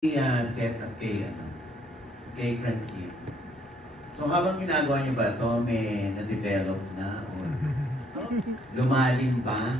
Set up kay Francine. So habang ginagawa niyo ba ito, may na-develop na? Or lumalim pa?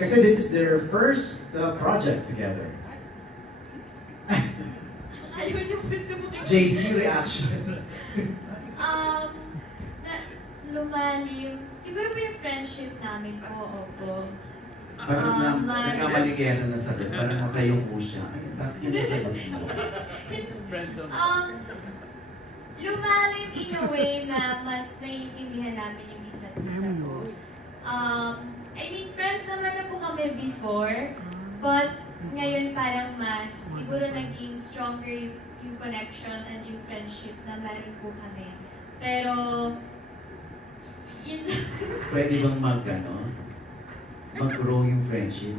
Kasi this is their first project together. Ayun yung gusto mo. JC reaction. Lumalim. Siguro po yung friendship namin po, opo. Parang nagkamali kaya na nasagot. Parang makayuko siya. Ay, bakit yun nasagot mo? Lumalim in a way na mas naiintindihan namin yung isa't isa po. I mean, friends naman na po kami before, but ngayon parang mas, siguro naging stronger yung connection and yung friendship na meron po kami. Pero, yun. Pwede bang mag-grow yung friendship?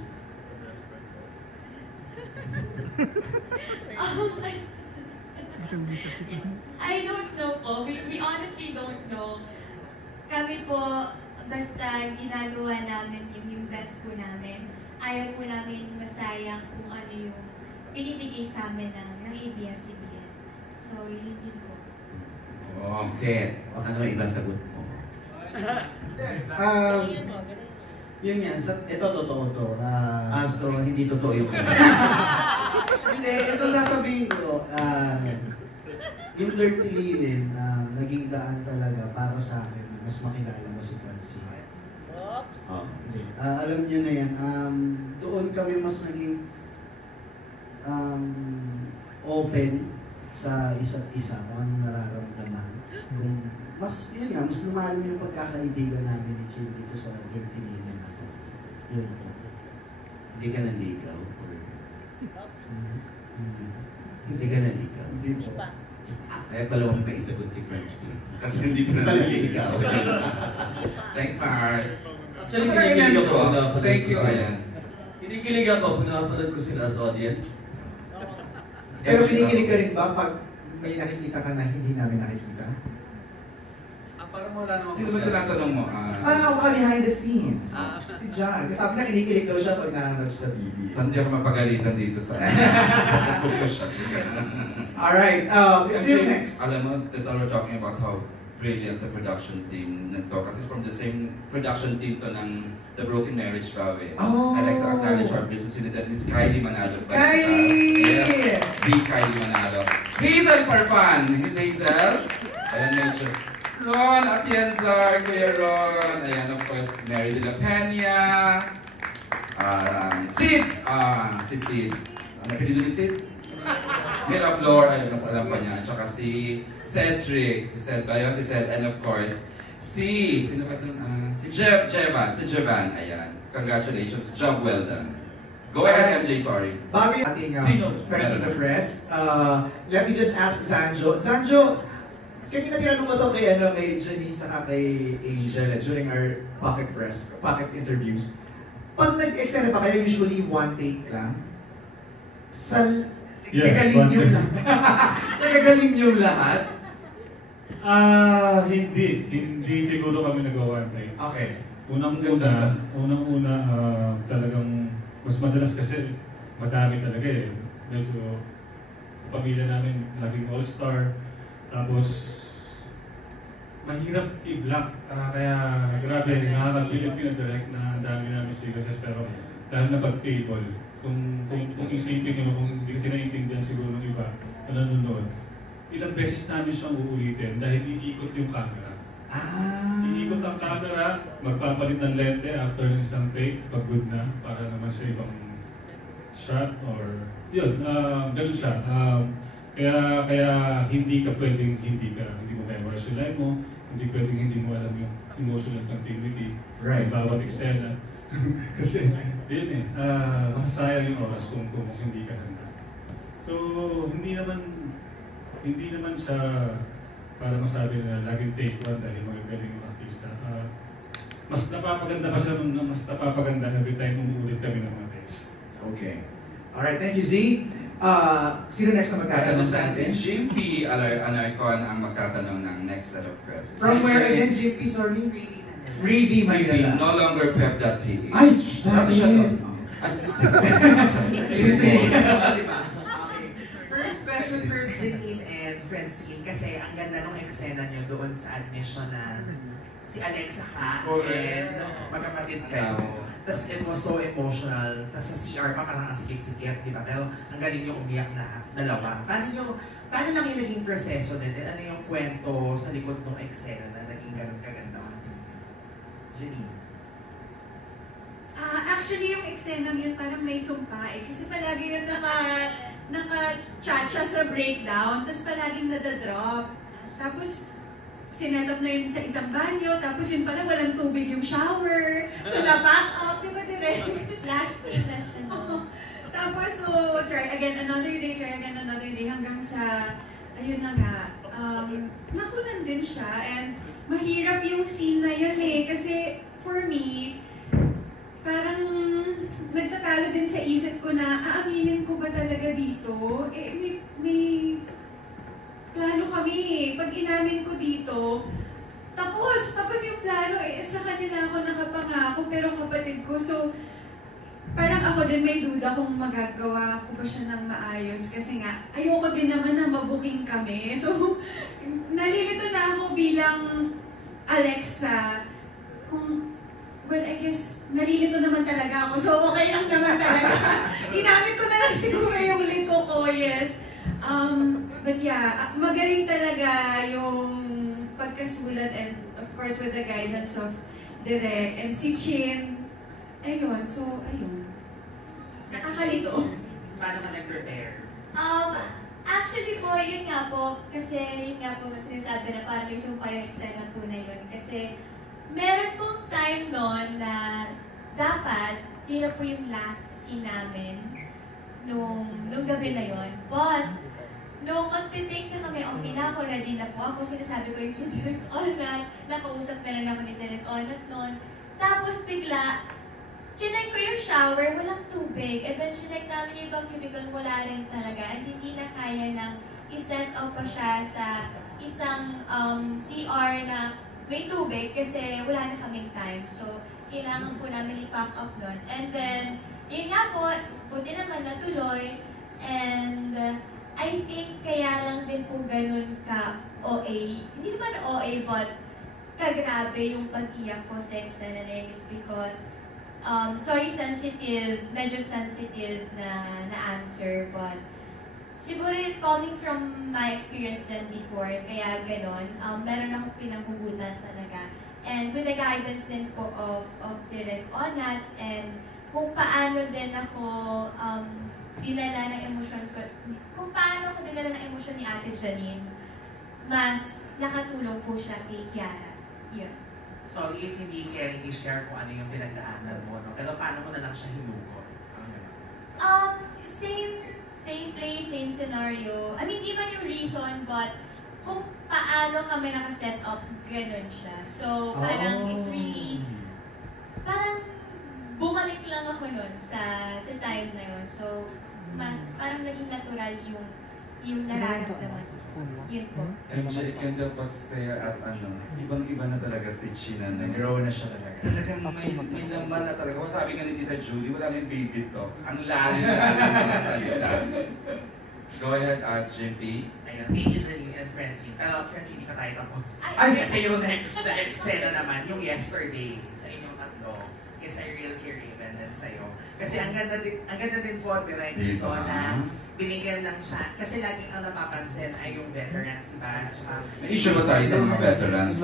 I don't know po. We honestly don't know. Kami po, basta ginagawa namin yung best po namin. Ayaw po namin masayang kung ano yung pinibigay sa amin ng ABS-CBN. So, yun po. Oo, Seth. Baka naman iba sagot mo. Yun yan, ito totoo to. So hindi totoo yung Hindi, ito sasabihin ko. Yung Dirty Linen, naging daan talaga para sa akin na mas makilala mo si Francine. Oops! Alam niyo na yan, doon kami mas naging open sa isa't isa kung anong nararamdaman. Mas, yun nga, mas lumalim yung pagkakaibigan namin ni Chill dito sa Dirty Linen. Yun po. Hindi ka nanligaw? Hindi ka nanligaw? Hindi po. Kaya pala may isagot si Francine. Kasi hindi ka nanligaw. Thanks, Mars. Actually, kinikilig ako. Thank you, ayan. Kinikilig ako pag nakapanood ko sila sa audience. Pero kinikilig ka rin ba pag may nakikita ka na hindi namin nakikita? Parang wala naman. Sino ba tinatanong mo? Ako ka behind the scenes. Si John. Sabi niya kinikilig daw siya pag nanonood sa TV. Saan di ako mapagalitan dito sa siya, chika. Alright, sino next? Alam mo, we're talking about how brilliant the production team nito. Kasi from the same production team to ng The Broken Marriage Vow. I'd like to acknowledge our business unit that is Kylie Manalo. Kylie! Yes, the Kylie Manalo. Hazel Parpan! Miss Hazel. Ayan, medyo. Ron Atienza, Kuya Ron. Ayan, of course, Mary de la Peña. Sid! Si Sid. Ano pinito ni Sid? Mira Flor, ay mas alam pa niya. At saka si Cedric. Si Ced ba yun? Si Ced. And of course, sino ba ito? Si Jevan. Ayan. Congratulations. Job well done. Go ahead, MJ, sorry. Bago yung ating press of the press, let me just ask Sanjo. Sanjo, kanina tinanong mo to kay Janice saka kay Angel during our pocket interviews. Pag nag-extend pa kayo, usually one take lang. Kagaling yung lahat. Sa kagaling yung lahat? Hindi siguro kami nagawa take. Okay. Unang-una, talagang mas madalas kasi madami talaga eh. Medyo pamilya namin laging all-star. Tapos mahirap i-block. Kaya grabe, nakakabilib direct na ang dami namin sequences. Pero dahil na pag-table, kung isipin nyo, kung hindi kasi naiintindihan siguro ng iba na nanonood, ilang beses namin siyang uulitin dahil iikot yung camera. Iikot ang camera, magpapalit ng lente after ng isang take, pag good na, para naman sa ibang shot or yun, ganun siya. Kaya hindi ka pwedeng hindi mo memorize yung line mo, hindi pwedeng hindi mo alam yung emotional continuity ng bawat eksena. Kasi yun eh, masasayang yung oras kung hindi ka handa. So hindi naman siya para masabi na laging take one dahil magagaling yung artista. Mas napapaganda pa siya mas napapaganda every time umuulit kami ng mga takes. Okay. Alright, thank you, Z. Sino next na magtatanong sa atin? Si Jimpy Alarcon ang magtatanong ng next set of questions. From where again, Jimpy? Sorry? Freebie Manila. No longer pep.ph. Ay! Ano siya to? Chismis. Diba? Okay. First question for Janine and Francine, kasi ang ganda nung eksena nyo doon sa admission na si Alexa ka and magkapatid kayo. Tapos it was so emotional. Tapos sa CR pa parang ang sikip-sikip, di ba? Pero ang galing yung umiyak na dalawa. Paano lang yung naging proseso din? And ano yung kwento sa likod ng eksena na naging ganun kaganda on TV? Janine. Actually, yung eksena yun parang may sumpa eh. Kasi palagi yun naka-cha-cha sa breakdown, tapos palaging nadadrop. Tapos, sinetap na yun sa isang banyo, tapos yun pala walang tubig yung shower. So, na-back up, di ba direct? Last session. Tapos, so, try again another day, hanggang sa, ayun na nga, nakunan din siya. And mahirap yung scene na yun eh, kasi for me, parang nagtatalo din sa isip ko na aaminin ko ba talaga dito? Eh, may plano kami eh. Pag inamin ko dito, tapos yung plano eh, sa kanila ako nakapangako pero kapatid ko. So, parang ako din may duda kung magagawa ko ba siya ng maayos kasi nga, ayoko din naman na mabuking kami. So, nalilito na ako bilang Alexa kung well, I guess, nalilito naman talaga ako. So, okay lang naman talaga. Ginamit ko na lang siguro yung lito ko, yes. But yeah, magaling talaga yung pagkasulat and of course with the guidance of Direk and si Chin. Ayun, so, ayun. Nakakalito. Paano ka nag-prepare? Actually po, yun nga po, mas sinasabi na parang may sumpa yung eksena po na yun. Kasi, meron pong time noon na dapat, yun na po yung last scene namin nung gabi na yun. But, nung mag-take na kami, okay na ako, ready na po ako. Sinasabi ko yung Direk Onat, nakausap na rin ako ni Direk Onat noon. Tapos bigla, chinek ko yung shower, walang tubig. And then chinek namin yung ibang cubicle, wala rin talaga. At hindi na kaya na i-set up pa siya sa isang CR na may tubig kasi wala na kaming time. So, kailangan po namin i-pack up doon. And then, yun nga po, buti naman natuloy. And I think kaya lang din po ganun ka OA. Hindi naman OA, but kagrabe yung pag-iyak ko sa eksena na yun is because, medyo sensitive na answer, but siguro coming from my experience then before, kaya ganon, meron akong pinanghugutan talaga. And with the guidance din po of Direk Onat and kung paano din ako dinala ng emosyon ko, kung paano ako dinala ng emosyon ni Ate Janine, mas nakatulong po siya kay Kiara. Yun. Sorry if hindi caring i-share kung ano yung pinagdaanan mo, no? Pero paano mo na lang siya hinugot? Same place, same scenario. I mean, di man yung reason, but kung paano kami nakaset up, ganun siya. So, parang it's really, parang bumalik lang ako nun sa time na yun. So, mas parang naging natural yung nararamdaman. Yun po. MJ, can't help but stare at ibang-iba na talaga si China. Nag-grow na siya talaga. Talagang may laman na talaga. Kung sabi nga ni Tita Julie, wala na yung baby talk. Ang lalim na salita. Go ahead, JP. Ayun, thank you, Janine and Francine. Pero Francine, hindi pa tayo tapos. Ay, Kasi yung next na eksena naman, yung yesterday sa inyong tatlo, kesa Real Kiraven and sa'yo. Kasi ang ganda din po, Direk, na binigyan lang siya. Kasi laging ang napapansin ay yung veterans, diba? May issue ba tayo sa mga veterans?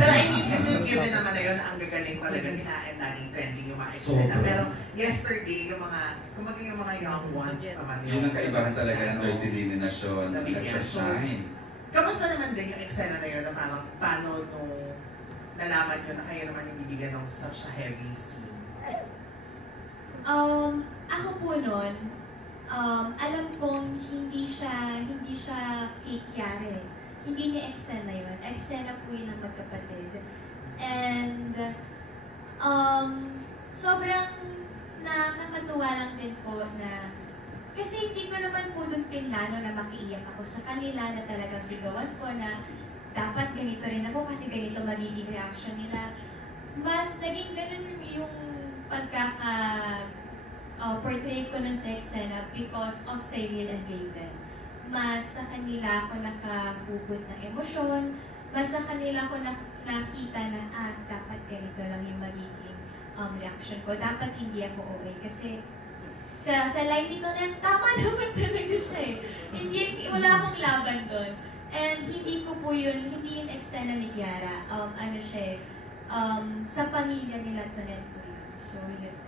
Pero I mean, kasi given naman na yun, ang gagaling talaga nila and laging trending yung mga eksena. Pero yesterday, yung mga young ones naman Yun ang kaibahan talaga ng 30 Lininasyon. Nag-shine. Kamusta naman din yung eksena na yun na parang paano nung nalaman nyo na kayo naman yung bibigyan ng such a heavy scene? Ako po nun, alam kong hindi siya kay Kiara. Hindi niya eksena yun. Eksena po yun ng magkapatid. And, sobrang nakakatuwa lang din po na, kasi hindi ko naman po dun pinlano na makiiyak ako sa kanila na talagang sigawan ko na dapat ganito rin ako kasi ganito magiging reaction nila. Mas naging ganun yung portray ko nun sa eksena because of Cyril and Raven. Mas sa kanila ako nakabubot ng emosyon, mas sa kanila ako nakita na, dapat ganito lang yung magiging reaction ko. Dapat hindi ako OA. Kasi sa line nito na, tama naman talaga siya eh. Wala akong laban doon. And hindi ko po yun, hindi yung eksena ni Kiara. Sa pamilya nila Tonet po yun. So, yun.